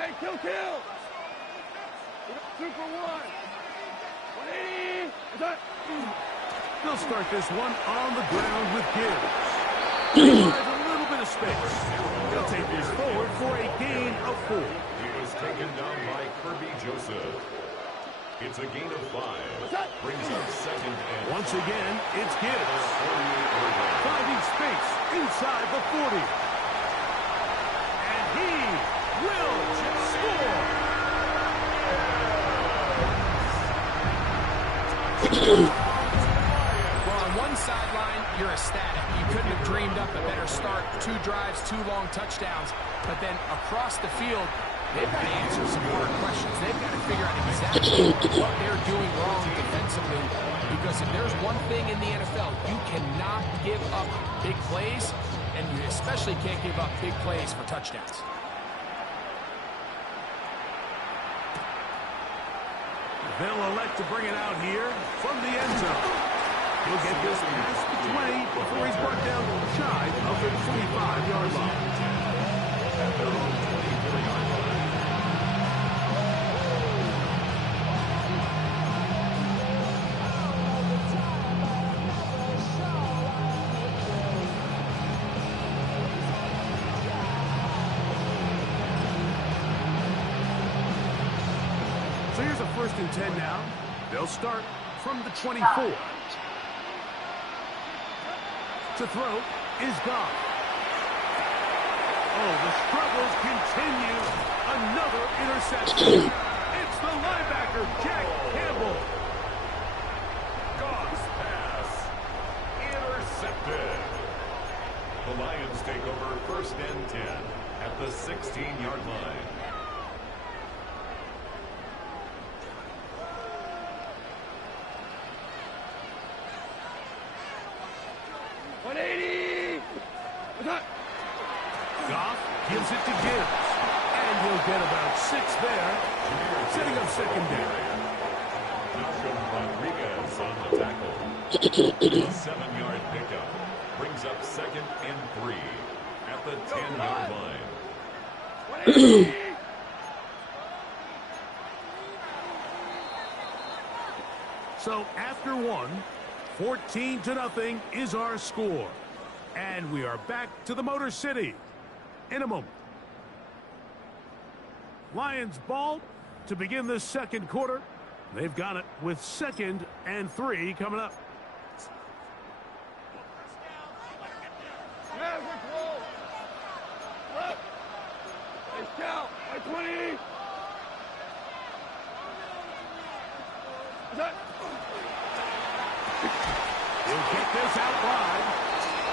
Hey, kill. Super one. 180. They'll start this one on the ground with Gibbs. He provides a little bit of space. They'll take this forward for a gain of 4. He was taken down by Kirby Joseph. It's a gain of 5. Brings up second and... Once again, it's Gibbs. Finding space inside the 40. And he will score. Well, on one sideline, you're ecstatic. You couldn't have dreamed up a better start. 2 drives, 2 long touchdowns. But then across the field, they've got to answer some hard questions. They've got to figure out exactly what they're doing wrong defensively. Because if there's one thing in the NFL, you cannot give up big plays, and you especially can't give up big plays for touchdowns. They'll elect to bring it out here from the end zone. He'll get this past the 20 before he's brought down shy of the 25-yard line. At their own 24-yard line. So here's a 1st and 10 now. They'll start from the 24. To throw is Goff. Oh, the struggles continue. Another interception. It's the linebacker, Jack Campbell. Goff's pass. Intercepted. The Lions take over 1st and 10 at the 16-yard line. Goff gives it to Gibbs. And he'll get about 6 there. Setting up 2nd down. Malcolm Rodriguez on the tackle. A 7-yard pickup. Brings up 2nd and 3 at the 10-yard line. So after 1, 14-0 is our score. And we are back to the Motor City in a moment. Lions ball to begin the 2nd quarter. They've got it with 2nd and 3 coming up. He'll kick this out wide.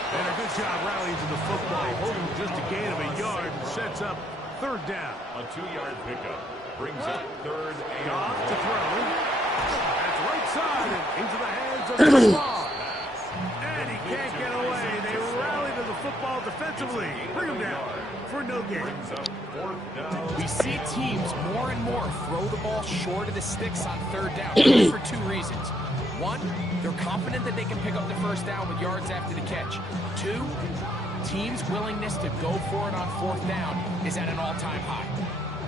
And a good job rallying to the football, holding just a gain of a yard, and sets up 3rd down. A 2-yard pickup brings up 3rd and Goff to throw. That's right side and into the hands of the ball. And he can't get away. They rally to the football defensively. Bring him down for no gain. brings up 4th down. We see teams more and more throw the ball short of the sticks on 3rd down for 2 reasons. 1, they're confident that they can pick up the 1st down with yards after the catch. 2, teams' willingness to go for it on 4th down is at an all-time high.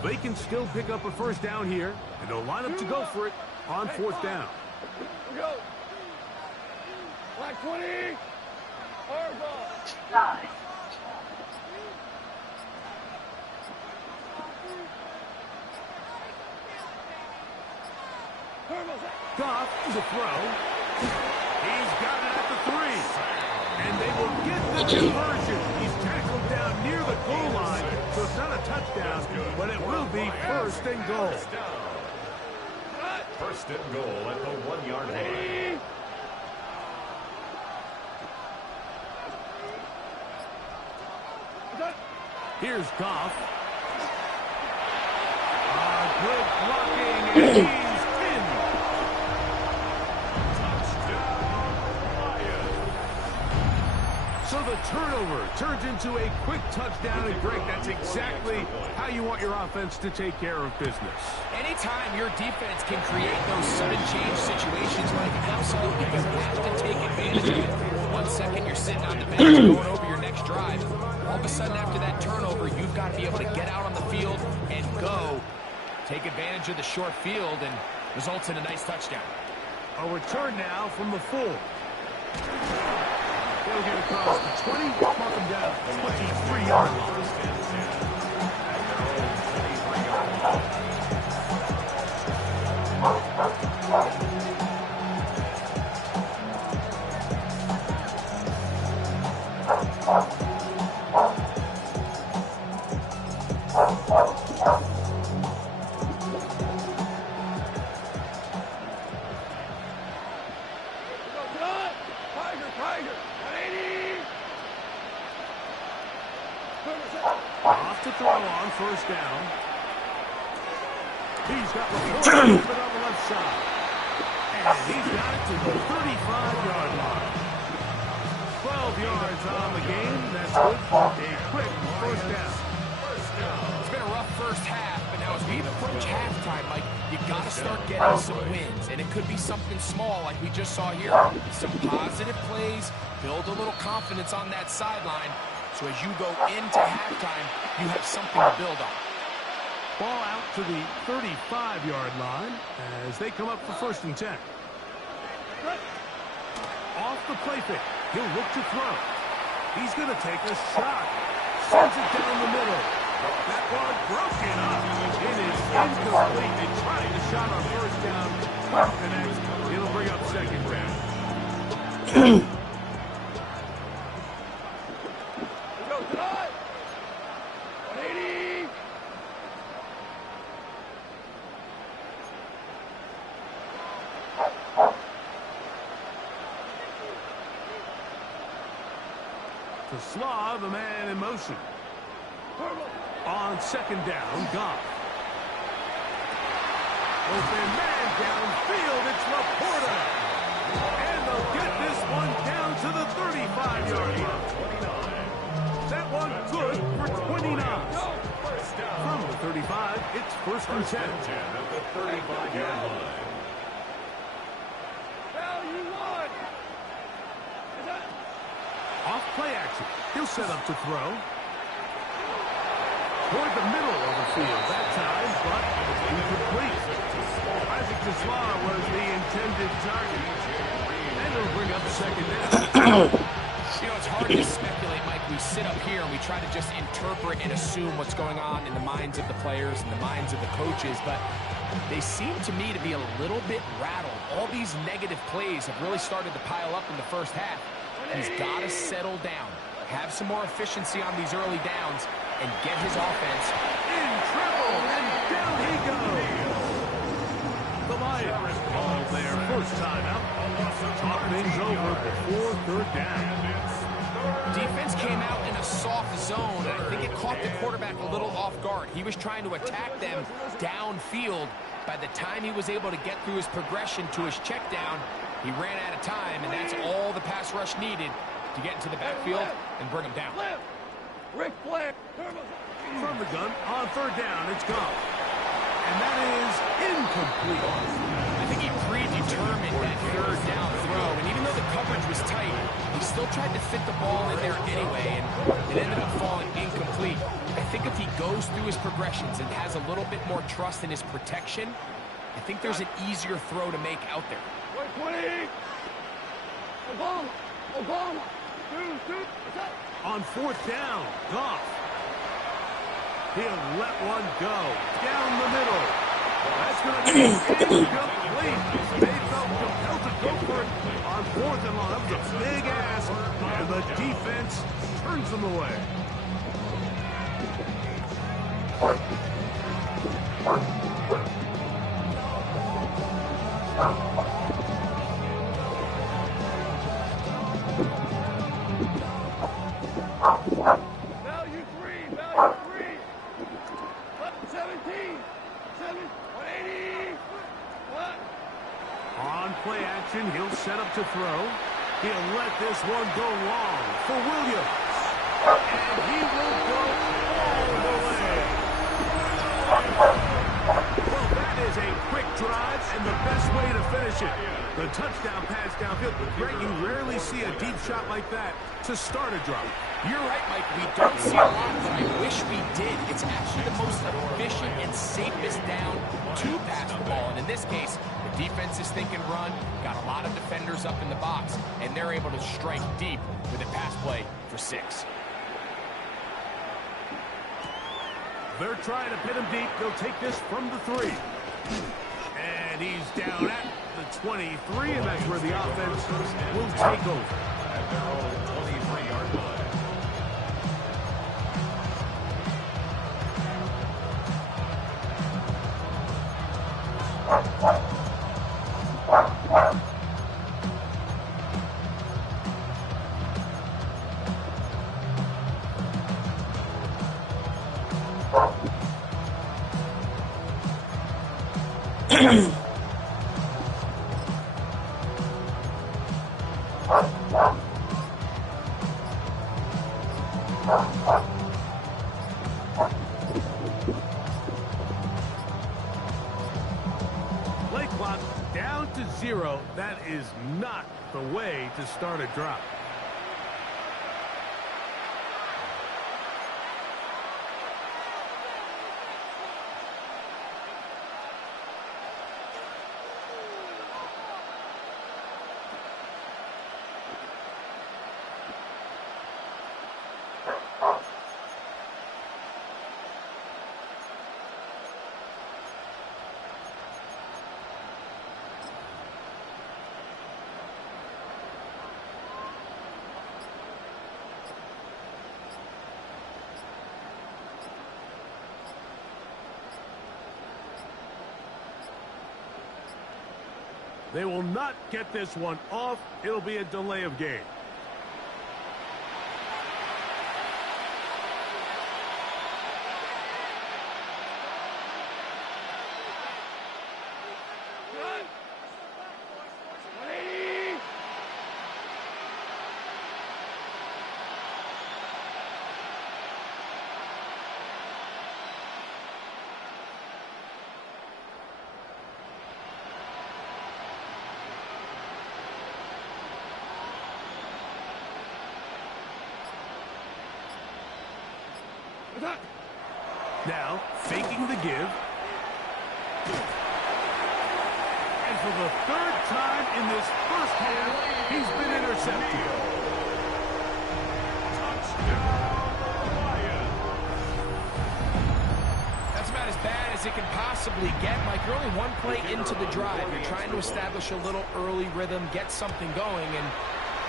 They can still pick up a 1st down here, and they'll line up to go for it on 4th down. We go. Black 20. Hard ball. Goff is a throw. He's got it at the 3. And they will get the conversion. He's tackled down near the goal line, so it's not a touchdown, but it will be 1st and goal. 1st and goal at the 1-yard line. Here's Goff. Good blocking, and he's in. So the turnover turns into a quick touchdown, and Greg, that's exactly how you want your offense to take care of business. Anytime your defense can create those sudden change situations, like absolutely you have to take advantage of it. 1 second you're sitting on the bench going over your next drive. All of a sudden, after that turnover, you've got to be able to get out on the field and go. Take advantage of the short field and results in a nice touchdown. A return now from the full. They'll get across the 20, mark them down 23-yard line. Off to throw on first down. He's got Laporte on the left side. And he's got it to the 35-yard line. 12 yards on the game. That's good for a quick first down. It's been a rough first half, but now as we approach halftime, Mike, you got to start getting some wins. And it could be something small like we just saw here. Some positive plays, build a little confidence on that sideline. So as you go into halftime, you have something to build on. Ball out to the 35-yard line as they come up for 1st and 10. Off the play fake. He'll look to throw. He's going to take a shot. Sends it down the middle. That ball broken up. It is incomplete. They tried the shot on first down. Couldn't connect. It'll bring up 2nd down. To Slaw, the man in motion. On 2nd down, Goff. Open man downfield, it's Laporte. And they'll get this one down to the 35-yard line. That one good for 29. From the 35, it's 1st and 10. At the 35-yard line. Off play action. He'll set up to throw. Toward the middle of the field that time, but incomplete. Isaac Tesla was the intended target. And it'll bring up 2nd down. You know, it's hard to speculate, Mike. We sit up here and we try to just interpret and assume what's going on in the minds of the players and the minds of the coaches, but they seem to me to be a little bit rattled. All these negative plays have really started to pile up in the first half. He's got to settle down, have some more efficiency on these early downs, and get his offense in trouble, and down he goes. The Lions call their first time out. Talk things over before 3rd down. Defense came out in a soft zone, and I think it caught the quarterback a little off guard. He was trying to attack them downfield. By the time he was able to get through his progression to his check down, he ran out of time, and that's all the pass rush needed to get into the backfield and bring him down. Rick Flair. From the gun, on 3rd down, it's gone. And that is incomplete. I think he predetermined that 3rd down throw, and even though the coverage was tight, he still tried to fit the ball in there anyway, and it ended up falling incomplete. I think if he goes through his progressions and has a little bit more trust in his protection, I think there's an easier throw to make out there. 20. Obama. On 4th down, Goff. He'll let one go. Down the middle. That's going to be incomplete. They felt compelled to go for it on 4th and long. That was a big ask, and the defense turns them away. Value 3. 17. 180. On play action, he'll set up to throw. He'll let this one go long for Williams. And he will go all the way. Well, that is a quick drive and the best way to finish it. The touchdown pass downfield. Greg, you rarely see a deep shot like that to start a drive. You're right, Mike. We don't see a lot, but I wish we did. It's actually the most efficient and safest down to pass the ball. And in this case, the defense is thinking run, got a lot of defenders up in the box, and they're able to strike deep with a pass play for 6. They're trying to pin him deep. They'll take this from the 3. And he's down at the 23, and that's where the offense will take over. At their own 23-yard line. Play clock down to 0. That is not the way to start a drive. They will not get this one off. It'll be a delay of game. Good. 180. Now, faking the give. And for the 3rd time in this first half, he's been intercepted. That's about as bad as it can possibly get. Mike, you're only one play into the drive. You're trying to establish a little early rhythm, get something going, and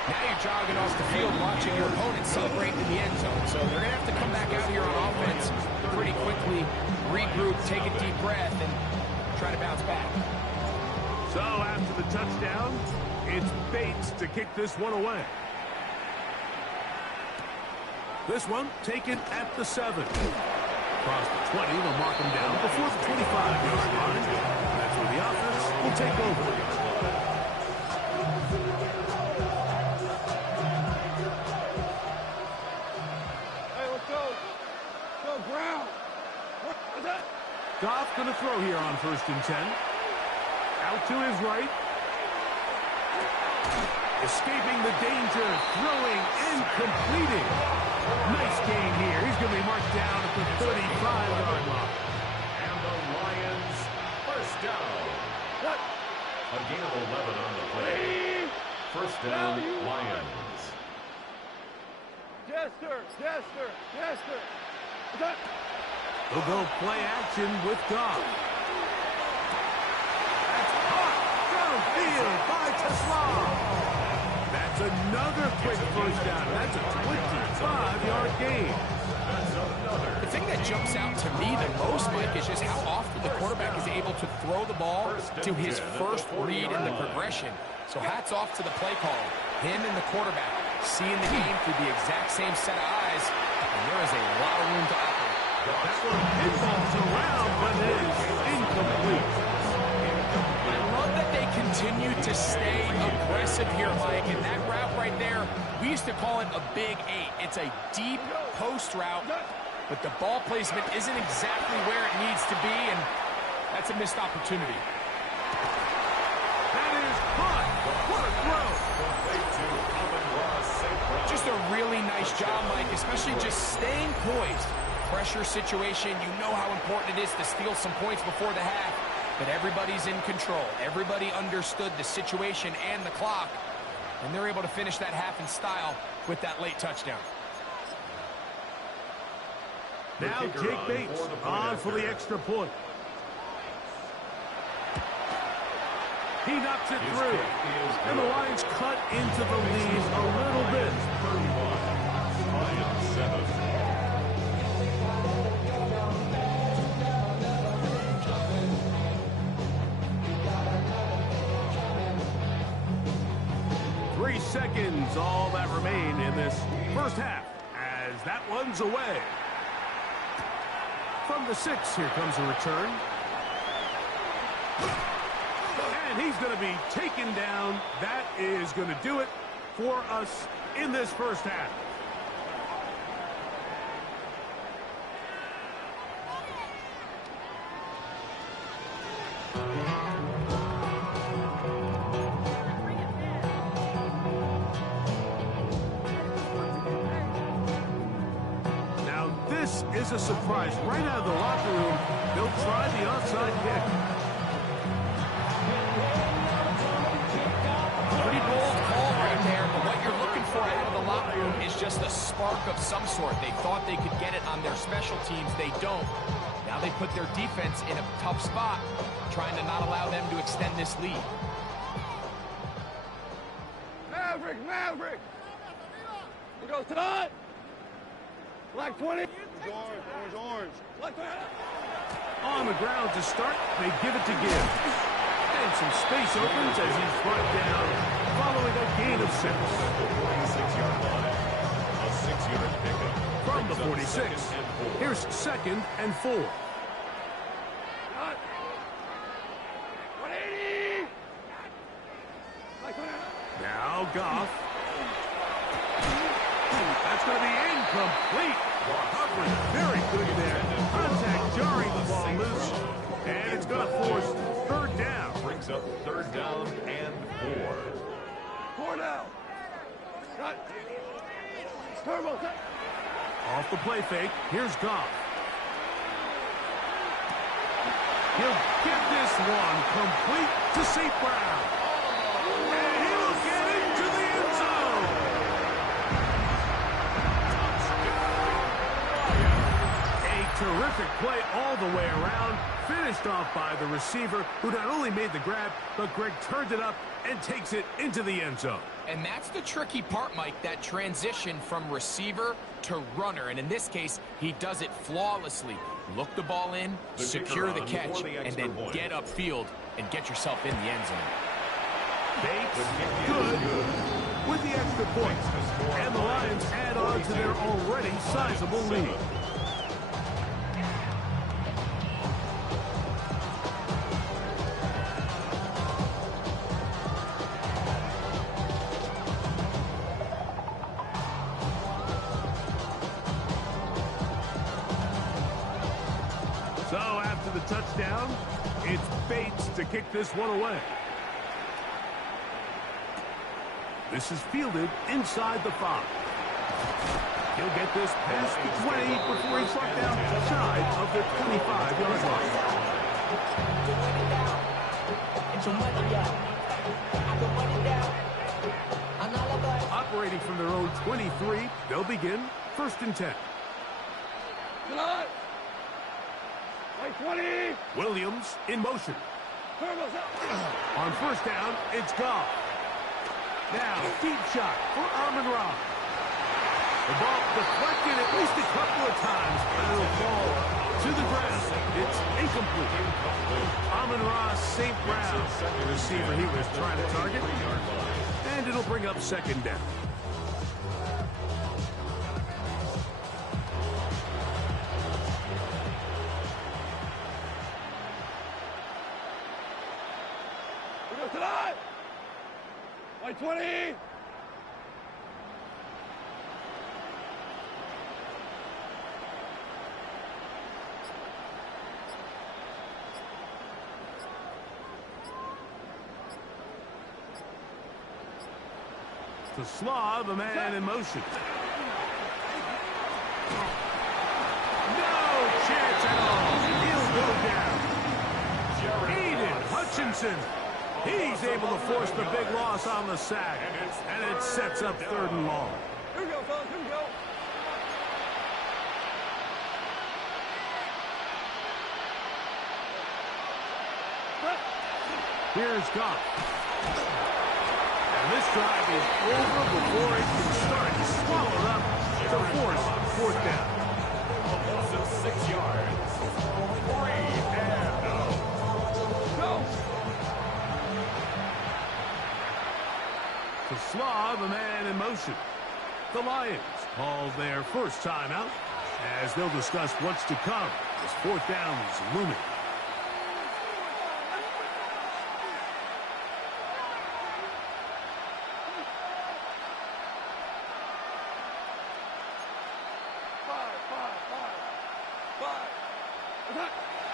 now you're jogging off the field watching your opponent celebrate in the end zone. So they're going to have to come back out here on offense pretty quickly, regroup, take a deep breath, and try to bounce back. So after the touchdown, it's Bates to kick this one away. This one taken at the 7. Across the 20, they'll mark him down before the 25-yard line. That's where the offense will take over. Goff going to throw here on 1st and 10. Out to his right. Escaping the danger, throwing and completing. Nice gain here. He's going to be marked down at the 35-yard line. And the Lions first down. A gain of 11 on the play. First down, Lions. Jester. They'll go play action with Goff. That's caught downfield by Tesla. That's another quick first down. That's a 25-yard gain. The thing that jumps out to me the most, Mike, is just how often the quarterback is able to throw the ball to his first read in the progression. So hats off to the play caller. Him and the quarterback seeing the game through the exact same set of eyes, and there is a lot of room to operate. That one pinballs around, but it is incomplete. I love that they continue to stay aggressive here, Mike, and that route right there, we used to call it a big 8. It's a deep post route, but the ball placement isn't exactly where it needs to be, and that's a missed opportunity. That is caught What a throw! Complete to Amon-Ra St. Brown. Just a really nice job, Mike, especially just staying poised. Pressure situation, you know how important it is to steal some points before the half, but everybody's in control. Everybody understood the situation and the clock, and they're able to finish that half in style with that late touchdown. Now Jake Bates on for the extra point. He knocks it through, and the Lions cut into the lead a little bit. 31, Lions 7. Seconds, all that remain in this first half, as that one's away. From the 6, here comes a return. And he's going to be taken down. That is going to do it for us in this first half. Is a surprise. Right out of the locker room, they'll try the onside kick. Pretty bold call right there, but what you're looking for out of the locker room is just a spark of some sort. They thought they could get it on their special teams. They don't. Now they put their defense in a tough spot, trying to not allow them to extend this lead. Maverick! We go tonight! Black 20. Orange. Black 20. On the ground to start, they give it to Gibb. And some space opens as he's brought down following a gain of 6. At the 46-yard line, a 6-yard pickup. From the 46, here's 2nd and 4. 180. Now Goff. That's going to be incomplete. Coverage very good there. Contact jarring the ball loose. And it's going to force 3rd down. Brings up 3rd down and 4. 4 down. Cut. Turbo. Off the play fake. Here's Goff. He'll get this one complete to St. Brown. And he will get into the end zone. Terrific play all the way around, finished off by the receiver, who not only made the grab, but Greg turned it up and takes it into the end zone. And that's the tricky part, Mike, that transition from receiver to runner. And in this case, he does it flawlessly. Look the ball in, secure the catch, and then get upfield and get yourself in the end zone. Bates, good with the extra point. And the Lions add on to their already sizable lead. So after the touchdown, it's Bates to kick this one away. This is fielded inside the 5. He'll get this past the 20 before he's brought down shy of the 25-yard line. Operating from their own 23, they'll begin 1st and 10. Tonight. White 20. Williams in motion. Turbo's out. On 1st down, it's Goff. Now, deep shot for Amon-Ra. The ball deflected at least a couple of times, but it'll fall to the ground. It's incomplete. Amon-Ra St. Brown, the receiver he was trying to target. And it'll bring up 2nd down. We go tonight. White 20. To slob a man in motion. No chance at all. He'll go down. Aiden Hutchinson. He's able to force the big loss on the sack. And it sets up 3rd and long. Here we go, fellas. Here we go. Here's Goff. And this drive is over before it can start. Swallowed up to force 4th down. A loss of 6 yards. 3 and out. Go. To slob a man in motion. The Lions call their first timeout as they'll discuss what's to come as 4th down is looming.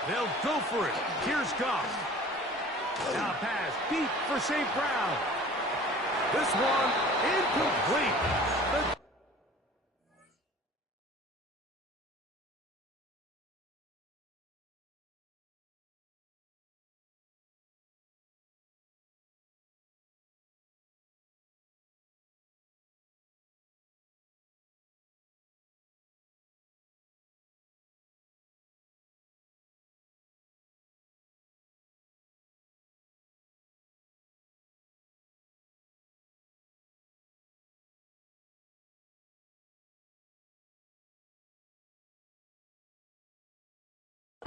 They'll go for it. Here's Goff. Now pass deep for St. Brown. This one incomplete.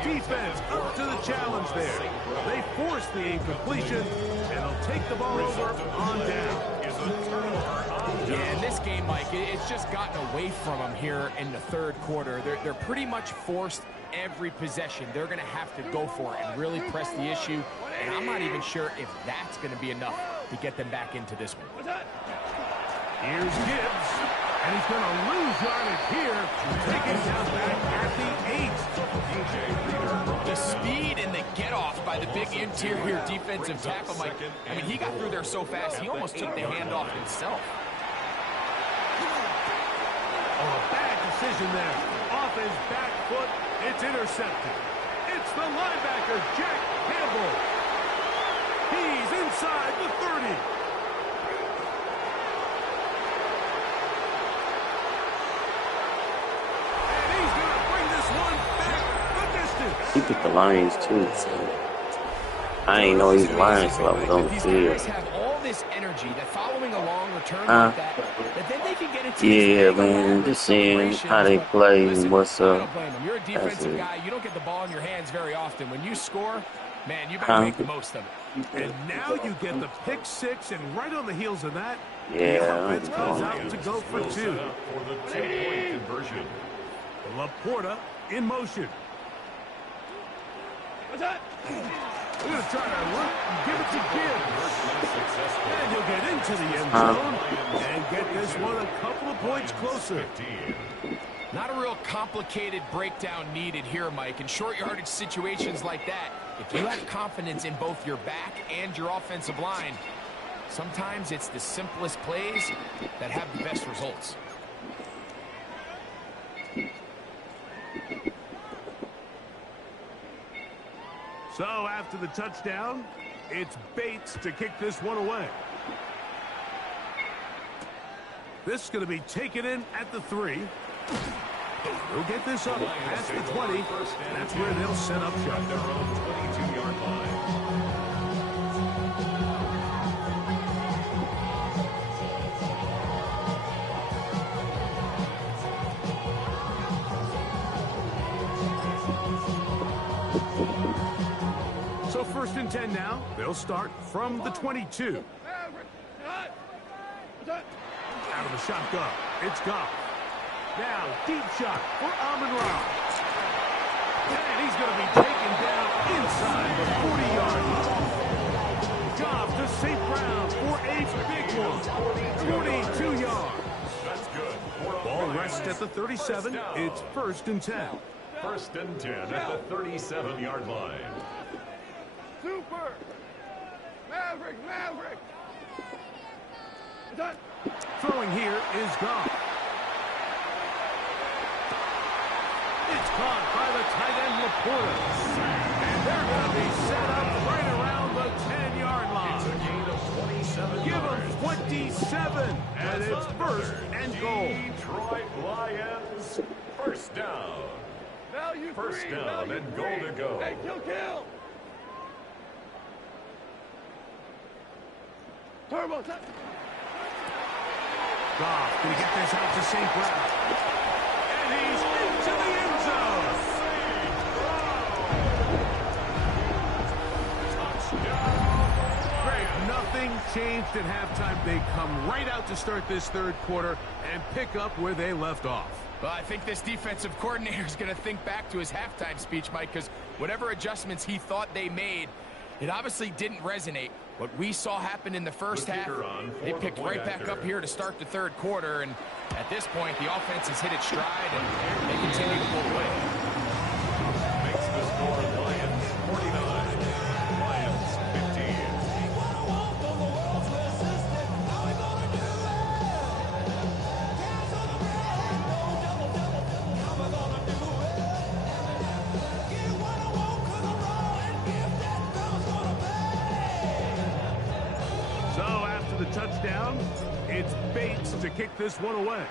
Defense up to the challenge there. They force the incompletion, and they'll take the ball over on down. Yeah, in this game, Mike, it's just gotten away from them here in the 3rd quarter. They're pretty much forced every possession. They're going to have to go for it and really press the issue, and I'm not even sure if that's going to be enough to get them back into this one. Here's Gibbs, and he's going to lose yardage here, taking down back at the 8. The speed and the get-off by the big interior defensive tackle, Mike. I mean, he got through there so fast, he almost took the handoff himself. Oh, a bad decision there. Off his back foot, it's intercepted. It's the linebacker, Jack Campbell. He's inside the 30. He picked the Lions too, so I ain't know he's Lions, so I was on the field. Have all this energy that following a long return like that then they can get into Yeah, man, just seeing how they play and what's up. I don't blame them. You're a defensive guy. You don't get the ball in your hands very often. When you score, man, you better make the most of it. And now you get the pick 6, and right on the heels of that, yeah, the offense goes out to go for 2. For the 2-point conversion. Laporta in motion. What's that? We're going to try to look and give it to Gibbs. And he'll get into the end zone and get this one a couple of points closer. Not a real complicated breakdown needed here, Mike. In short yardage situations like that, if you have confidence in both your back and your offensive line, sometimes it's the simplest plays that have the best results. So after the touchdown, it's Bates to kick this one away. This is going to be taken in at the 3. They'll get this up past the 20. That's where they'll set up shop. Their own 22-yard line. So 1st and 10 now. They'll start from the 22. Out of the shotgun, it's Goff. Now, deep shot for Amon-Ra. And he's going to be taken down inside the 40-yard line. Goff to St. Brown for a big one. 42 yards. That's good. Ball rests at the 37. It's 1st and 10. 1st and 10 at the 37-yard line. Super! Maverick! Maverick! What's that? Throwing here is gone. It's caught by the tight end Laporta. And they're going to be set up right around the 10-yard line. It's a gain of 27 Give them yards. 27, and it's first and goal. Detroit Lions, first down. Value First three, down value and goal three. to go. Hey, kill. Turbo, touch. Goff going to get this out to St. Brown. And he's into the end zone. Greg, nothing changed at halftime. They come right out to start this third quarter and pick up where they left off. Well, I think this defensive coordinator is going to think back to his halftime speech, Mike, because whatever adjustments he thought they made, it obviously didn't resonate. What we saw happen in the first half, they picked right back up here to start the third quarter, and at this point, the offense has hit its stride, and they continue to pull away. Makes the score Lions 49, Lions 15. So after the touchdown, it's Bates to kick this one away.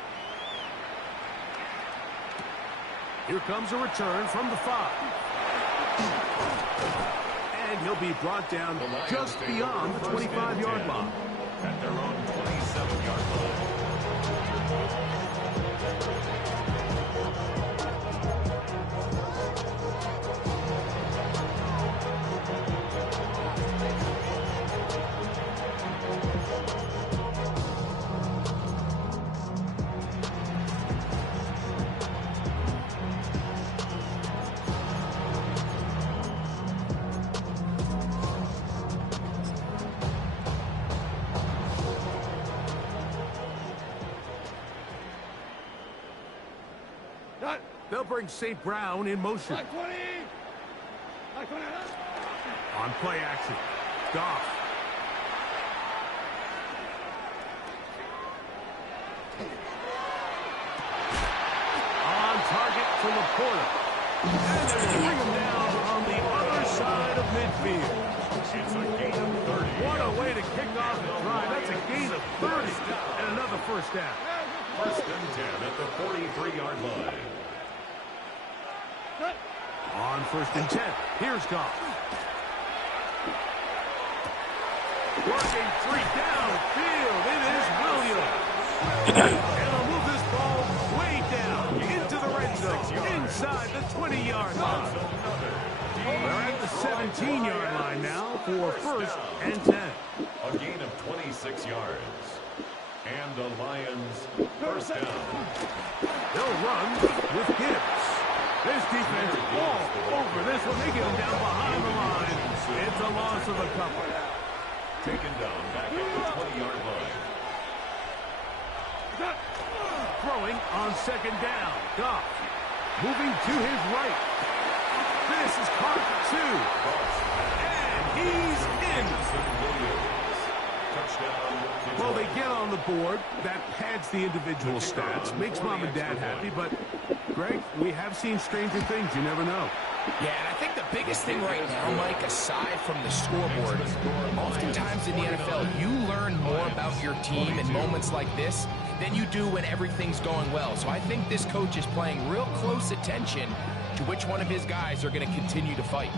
Here comes a return from the 5. And he'll be brought down just beyond the 25-yard line. At their own 27-yard line. Done. They'll bring St. Brown in motion. Like 20. Like 20. On play action, Goff. On target to Laporta. And they're going to bring him down on the other side of midfield. It's a gain of 30. What a way to kick off the drive. That's a gain of 30 and another first down. First and 10 at the 43-yard line. On first and 10, here's Goff. Working three downfield. It is Williams. And they'll move this ball way down into the red zone, inside the 20-yard line. They're at the 17-yard line now for first and 10. A gain of 26 yards. And the Lions first down. They'll run with Gibbs. This defense all over this one. They get him down behind the line. It's a loss of a couple. Taken down back at the 20-yard line. Throwing on second down. Goff moving to his right. This is caught for 2. And he's in. Well, they get on the board. That pads the individual stats. Makes mom and dad happy. But, Greg, we have seen stranger things. You never know. Yeah, and I think the biggest thing right now, Mike, aside from the scoreboard, oftentimes in the NFL, you learn more about your team in moments like this than you do when everything's going well. So I think this coach is paying real close attention to which one of his guys are going to continue to fight.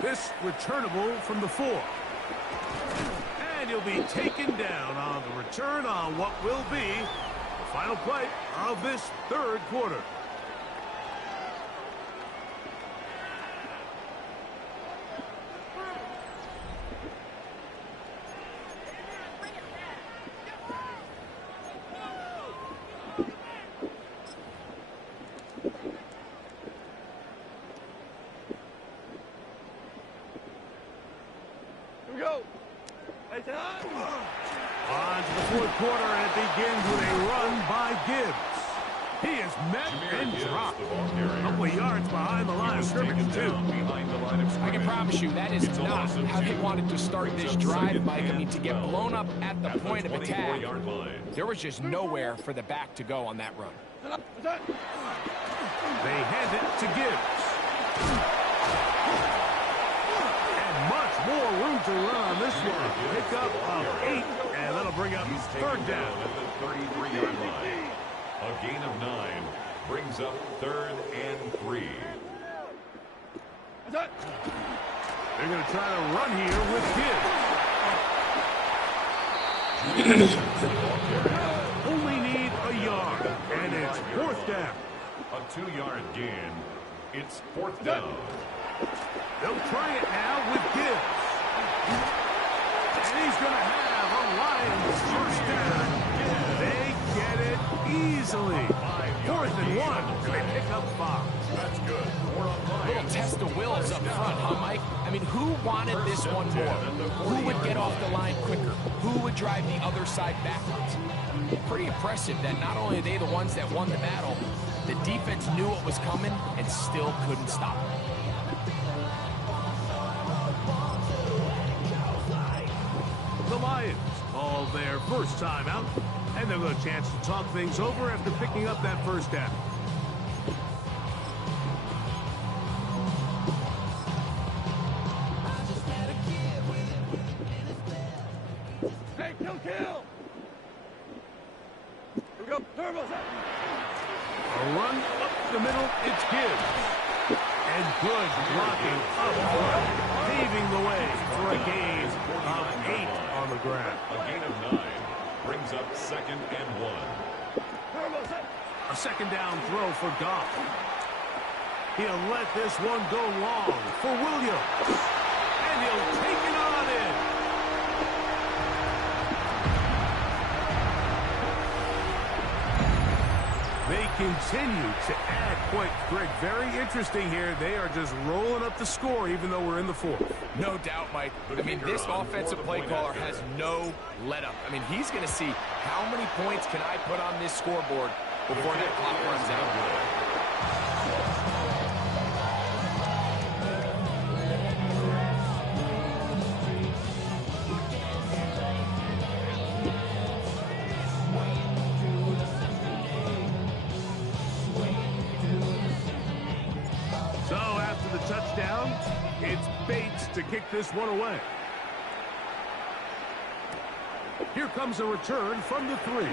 This returnable from the 4. And he'll be taken down on the return on what will be the final play of this third quarter. Here we go. Hey, time. On to the fourth quarter, and it begins with a run by Gibbs. He is met and dropped. A couple of yards behind the line of scrimmage, too. I can promise you that is not how they wanted to start this drive, Mike. I mean, to get blown up at the point of attack, there was just nowhere for the back to go on that run. They hand it to Gibbs. And much more room to run on this one. Pick up of 8, and that'll bring up third down. At the 33-yard line. A gain of 9 brings up 3rd and 3. They're going to try to run here with Gibbs. Only need a yard, and it's 4th down. A 2-yard gain. It's 4th down. They'll try it now with Gibbs. And he's going to have a Lions first down. They get it easily. 4th and 1, and they pick up 5. That's good. 4 on 5. Little test of wills up front, huh, Mike? I mean, who wanted this one more? Who would get off the line quicker? Who would drive the other side backwards? Pretty impressive that not only are they the ones that won the battle, the defense knew what was coming and still couldn't stop it. The Lions call their first time out, and they'll get a chance to talk things over after picking up that first down. Hey, kill! Here we go. Turbos. A run up the middle, it's Gibbs. And good blocking up front, paving the way for a gain of 8 on the ground. A gain of 9 brings up 2nd and 1. A second down throw for Goff. He'll let this one go long for Williams. And he'll take it on in. They continue to add points. Greg, very interesting here. They are just rolling up the score even though we're in the 4th. No doubt, Mike. I mean, this offensive play caller has no let-up. I mean, he's going to see how many points can I put on this scoreboard before that clock runs out. So after the touchdown, it's Bates to kick this one away. Here comes a return from the 3.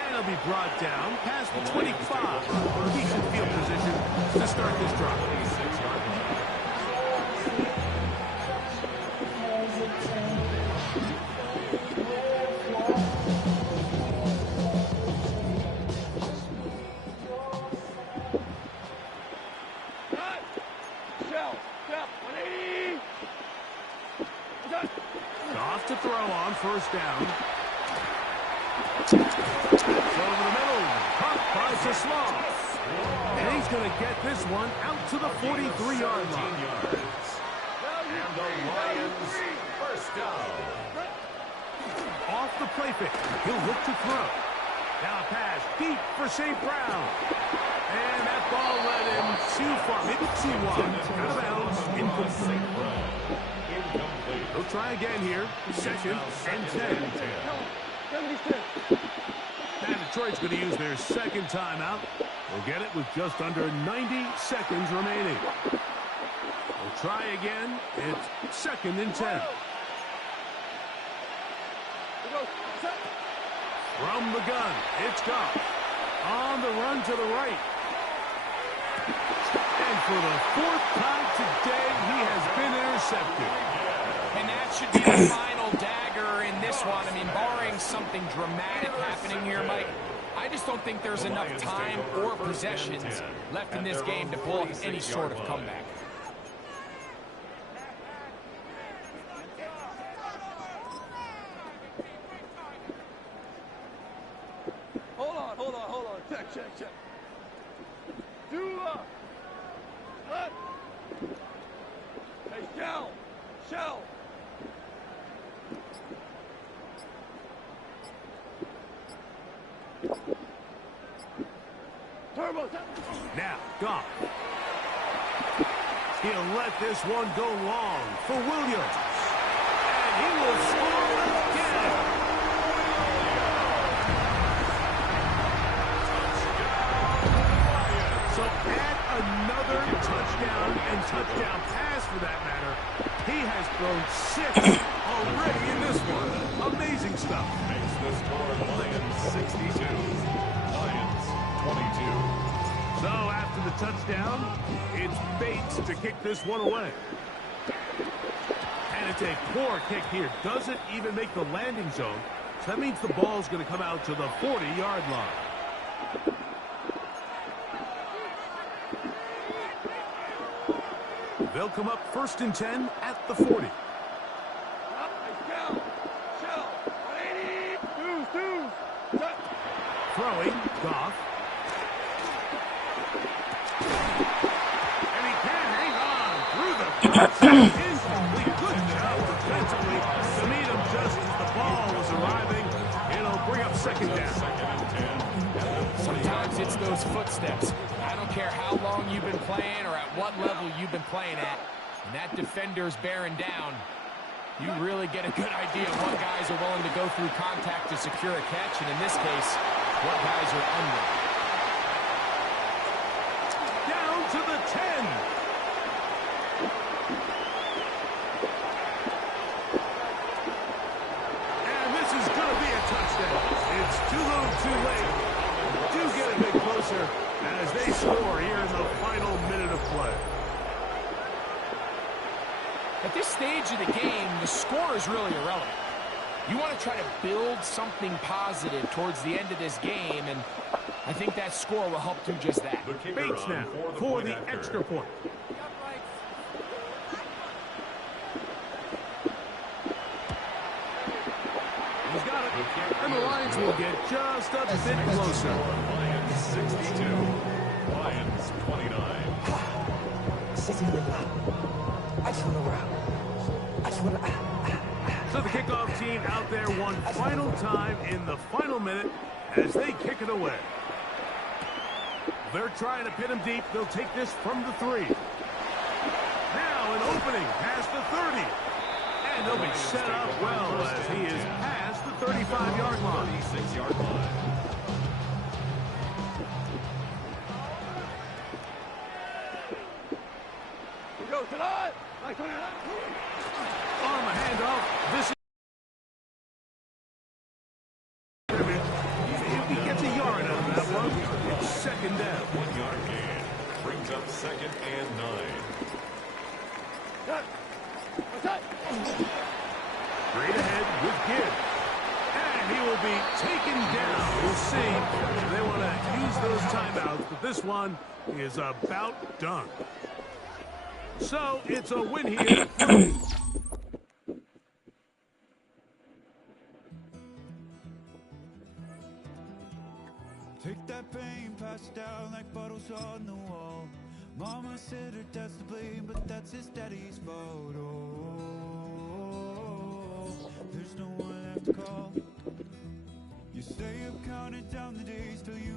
And he'll be brought down past the 25. Decent field position to start this drive. Off to throw on first down. Over the middle, caught by Sismar. And he's going to get this one out to the 43-yard line. And the Lions first down. Off the play fake, he'll look to throw. Now a pass deep for St. Brown. And that ball led him too far. Maybe too wide. Out of bounds, incomplete. He'll try again here. 2nd and 10. And Detroit's going to use their second timeout. They'll get it with just under 90 seconds remaining. They'll try again. It's 2nd and 10. From the gun, it's Goff. On the run to the right. And for the 4th time today, he has been intercepted. And that should be the final dagger in this one. I mean, barring something dramatic happening here, Mike, I just don't think there's enough time or possessions left in this game to pull off any sort of comeback. Hold on. Check. Dula. What? Hey, Shell. Turbo. Now, Goff. He'll let this one go long for Williams. And he will score again. So add another touchdown and touchdown pass for that matter. He has thrown 6 already in this one. Amazing stuff. Makes the score Lions 62, Lions 22. So after the touchdown, it's Bates to kick this one away. And it's a poor kick here. Doesn't even make the landing zone. So that means the ball's going to come out to the 40-yard line. They'll come up 1st and 10 at the 40. Throwing, Goff. And he can hang on through the incomplete. Good job defensively to meet him just as the ball was arriving. It'll bring up 2nd down. Sometimes it's those footsteps. I don't care how long you've been playing or at what level you've been playing at. And that defender's bearing down. You really get a good idea of what guys are willing to go through contact to secure a catch, and in this case, what guys are under. Down to the 10. And this is going to be a touchdown. It's too little too late. Do get a bit closer as they score here in the final minute of play. At this stage of the game, the score is really irrelevant. You want to try to build something positive towards the end of this game, and I think that score will help do just that. Bates now for the extra point. He's got it, and the Lions will get just a bit closer. Lions 62, Lions 29. So the kickoff team out there one final time in the final minute as they kick it away. They're trying to pin him deep. They'll take this from the 3. Now an opening past the 30. And they'll be set up well as he is past the 35-yard line. 36-yard line. We go tonight. On the handoff, this is... If he gets a yard out of that one, it's 2nd down. 1-yard gain. Brings up 2nd and 9. Straight ahead with Gibbs. And he will be taken down. We'll see. They want to use those timeouts, but this one is about done. So it's a win here. Take that pain, pass it down like bottles on the wall. Mama said her dad's to blame, but that's his daddy's fault. Oh, there's no one left to call. You stay up counting down the days till you